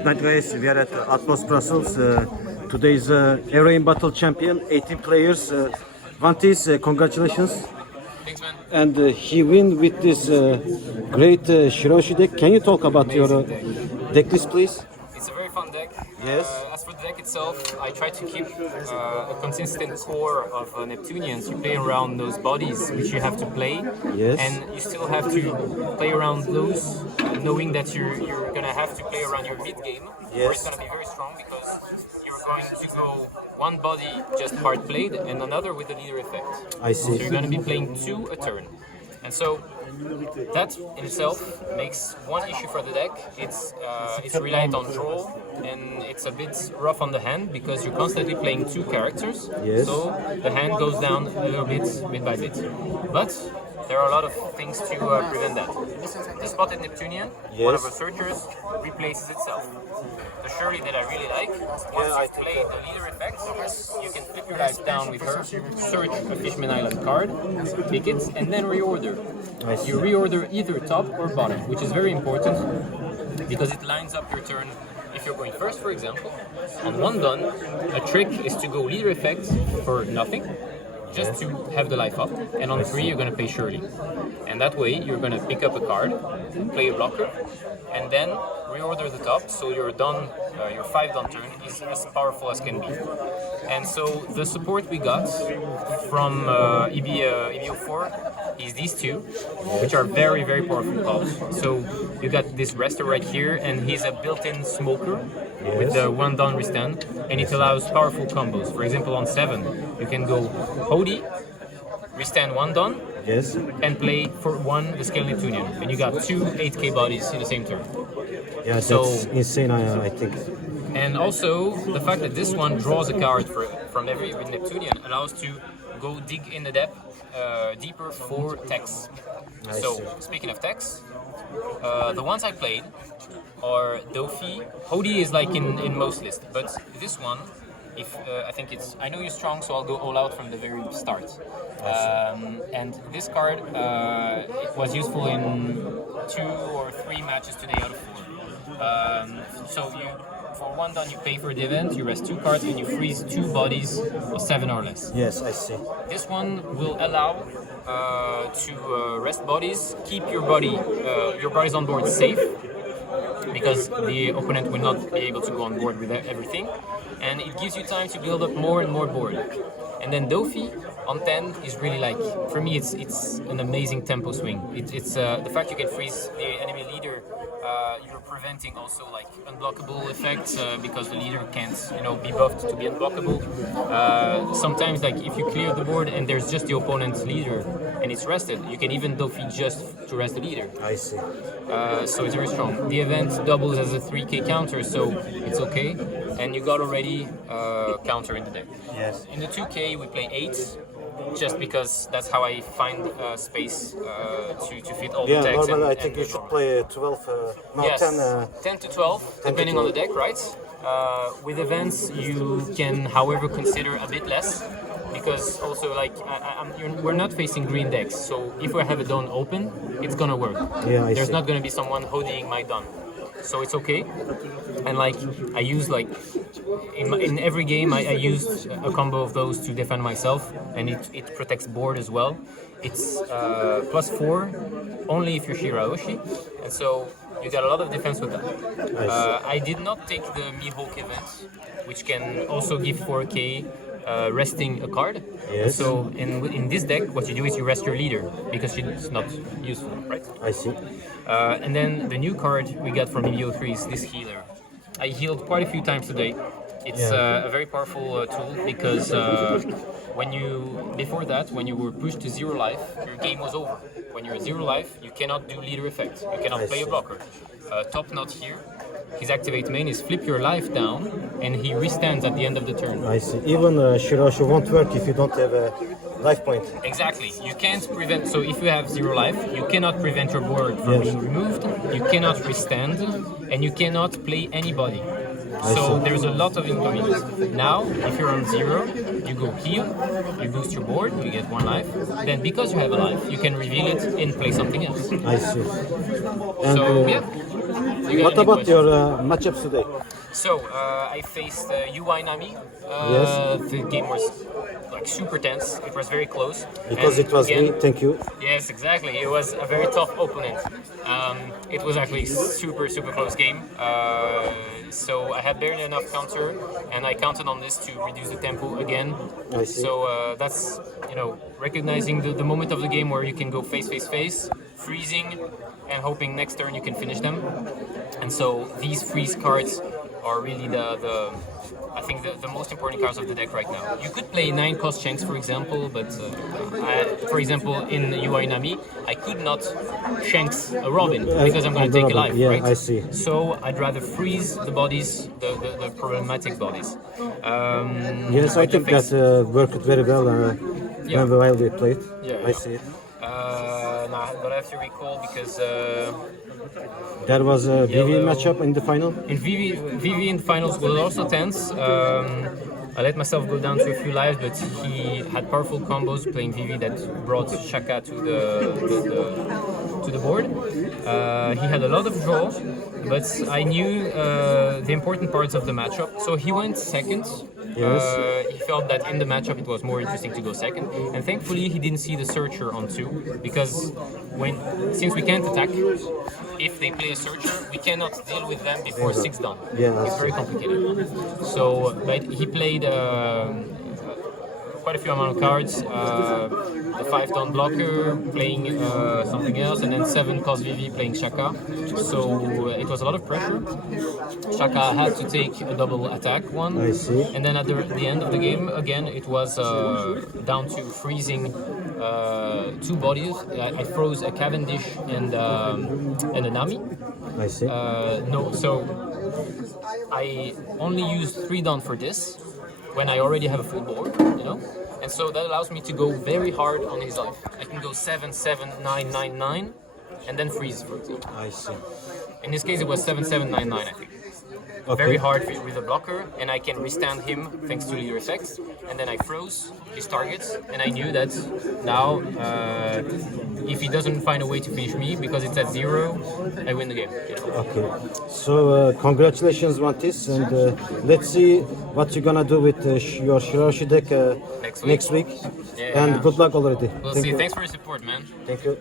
Good night, guys. We are at Atmos Brussels. Today's Aero Battle champion, 18 players. Vantis, congratulations. Thanks, man. And he win with this great Shirahoshi deck. Can you talk about your deck list, please? It's a very fun deck. Yes. As for the deck itself, I try to keep a consistent core of Neptunians. You play around those bodies which you have to play, Yes. and you still have to play around those, knowing that you're gonna have to play around your mid game, where it's Yes. gonna be very strong because you're going to go one body just hard played and another with the leader effect. I So see. you're gonna be playing 2 a turn, and so that in itself makes one issue for the deck. It's reliant on draw, and it's a bit rough on the hand because you're constantly playing 2 characters. Yes. So the hand goes down a little bit by bit. But there are a lot of things to prevent that. The spotted Neptunian, one of Yes. the searchers, replaces itself. The Shirley that I really like, once I you think play the leader effect, you can flip your dice down with her, search a Fishman Island card, pick it, and then reorder. I see. You reorder either top or bottom, which is very important because it lines up your turn. If you're going first, for example, on one done, a trick is to go leader effect for nothing, just to have the life up, and on 3 you're going to play Shirley. And that way you're going to pick up a card, play a blocker, and then reorder the top, so your done, your 5 done turn is as powerful as can be. And so the support we got from EB04 is these 2, which are very, very powerful cards. So you got this Rester right here, and he's a built-in smoker with the 1 down restand, and it allows powerful combos. For example, on 7, you can go Hody, restand 1 down, Yes. and play for 1 the Scale Neptunian, and you got 2 8k bodies in the same turn. Yeah, So- that's insane, I think. And also, the fact that this one draws a card from every Neptunian allows to go dig in the depth deeper for techs. I So, see. speaking of techs, the ones I played are Dofi. Hody is like in most lists, but this one, I think I know you're strong, so I'll go all out from the very start. And this card it was useful in 2 or 3 matches today out of 4. So for 1 done, you pay for the event, you rest 2 cards, and you freeze 2 bodies of 7 or less. Yes, I see. This one will allow to rest bodies, keep your bodies on board safe, because the opponent will not be able to go on board with everything, and it gives you time to build up more and more board. And then Dofi on 10 is really like, for me, it's an amazing tempo swing. It's the fact you can freeze the enemy leader. You're preventing also like unblockable effects because the leader can't, be buffed to be unblockable. Sometimes, like if you clear the board and there's just the opponent's leader and it's rested, you can even Dofi just to rest the leader. I see. So it's very strong. The event doubles as a 3k counter, so it's okay. And you got already counter in the deck. Yes. In the 2k we play 8, just because that's how I find space to fit all Yeah, the decks. normally I and think you the should draw. play 12, no, Yes, 10. 10 to 12, depending on the deck, right? With events, you can, however, consider a bit less, because also, like, we're not facing green decks, so if we have a Dawn open, it's gonna work. Yeah, I There's see. not gonna be someone holding my Dawn, so it's okay. And like, I use like in every game, I used a combo of those to defend myself, and it protects board as well. It's +4 only if you're Shirahoshi, and so you got a lot of defense with that. I did not take the Mihawk event, which can also give 4k resting a card. Yes. So in this deck, what you do is you rest your leader because she's not useful, right? I see. And then the new card we got from EB03 is this healer. I healed quite a few times today. It's a very powerful tool because before that, when you were pushed to 0 life, your game was over. When you're at 0 life, you cannot do leader effect. You cannot play a blocker. Top note here, his activate main is flip your life down, and he restands at the end of the turn. I see. Even Shirahoshi won't work if you don't have a life point. Exactly. You can't prevent. So if you have 0 life, you cannot prevent your board from being removed. You cannot restand, and you cannot play anybody. So there's a lot of inconvenience. Now, if you're on 0, you go heal, you boost your board, you get 1 life. Then because you have a life, you can reveal it and play something else. I see. And So yeah. You got what any about questions? your matchups today? So I faced UI Nami. Yes. The game was like super tense. It was very close. Because And it was again, me, thank you. Yes, exactly. It was a very tough opponent. It was actually super close game. So I had barely enough counter, and I counted on this to reduce the tempo again. I see. So that's recognizing the moment of the game where you can go face, freezing, and hoping next turn you can finish them. And so these freeze cards are really I think the most important cards of the deck right now. You could play 9 cost Shanks, for example, but for example in UI Nami, I could not Shanks a Robin because I'm going to take a life, Yeah, right? I see. So I'd rather freeze the bodies, the problematic bodies. Yes, I think that worked very well Yeah. while we played. Yeah, I yeah. see it. Now, but I have to recall because There was a VV Yellow. matchup in the final. in VV in finals was also tense. I let myself go down to a few lives, but he had powerful combos playing VV that brought Shaka to the board. He had a lot of draw, but I knew the important parts of the matchup. So he went second. Yes. He felt that in the matchup it was more interesting to go second, and thankfully he didn't see the Searcher on 2 because since we can't attack, if they play a Searcher, we cannot deal with them before 6 done. Yeah, It's very complicated. So, but he played quite a few amount of cards. The 5 down blocker, playing something else, and then 7 cost VV playing Shaka. So it was a lot of pressure. Shaka had to take a double attack one. I see. And then at the end of the game, again, it was down to freezing 2 bodies. I froze a Cavendish and a Nami. I see. No, so I only used 3 down for this when I already have a full board, and so that allows me to go very hard on his life. I can go 7, 7, 9, 9, 9, and then freeze, for example. I see. In this case, it was 7, 7, 9, 9, I think. Okay. Very hard with a blocker, and I can restand him thanks to leader effects. And then I froze his targets, and I knew that now, if he doesn't find a way to finish me because it's at 0, I win the game. Okay. So congratulations, Vantis, and let's see what you're gonna do with your Shirahoshi deck Next week. next week. Yeah. And good luck already. We'll Thank see. you. Thanks for your support, man. Thank you.